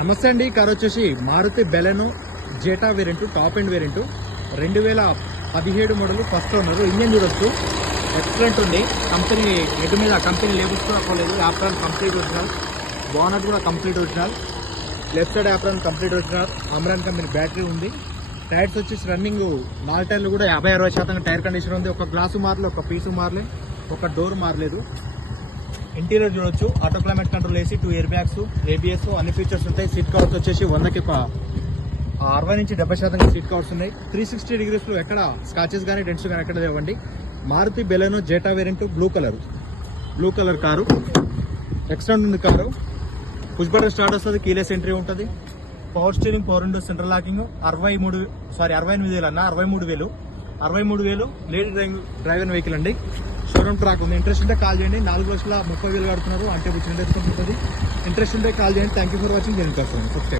నమస్తే అండి. ఈ కార్ వచ్చేసి Maruti Baleno Zeta variant, top end variant, 2017 model, first owner. Engine చూడొచ్చు, ఎక్సలెంట్ ఉంది. కంపెనీ హెడ్ మీద కంపెనీ లేబుల్స్ కూడా పోలేదు. యాప్రాన్ కంప్లీట్ ఒరిజినల్, బోనట్ కూడా complete original, left side apron complete original, Amaron company battery ఉంది. టైర్స్ వచ్చేసి రన్నింగ్ 4 టైర్లు కూడా 50-60% టైర్ కండిషన్ ఉంది. ఒక గ్లాసు మారలేదు, ఒక పీసు మారలేదు, ఒక డోర్ మారలేదు. ఇంటీరియర్ చూడొచ్చు, auto climate control AC, 2 air bags, ABS అన్ని ఫీచర్స్ ఉంటాయి. సీట్ కవర్స్ వచ్చేసి 100కి 60 నుంచి 70% సీట్ కవర్స్ ఉన్నాయి. 360 డిగ్రీస్లో ఎక్కడ స్కాచెస్ కానీ డెంట్స్ కానీ ఎక్కడ లేవండి. Maruti Baleno Zeta variant, blue colour car, excellent ఉంది కారు. పుష్ బటన్ స్టార్ట్ వస్తుంది, కీలెస్ ఎంట్రీ ఉంటుంది, power steering, power windows, central locking. 63,000 lady driver vehicle అండి. షోరూమ్ ట్రాక్ ఉంది. ఇంట్రెస్ట్ ఉంటే కాల్ చేయండి. 4,30,000 కడుతున్నారు, అంటే డిస్కౌంట్ ఉంటుంది. ఇంట్రెస్ట్ ఉంటే కాల్ చేయండి. Thank you for watching. Subscribe.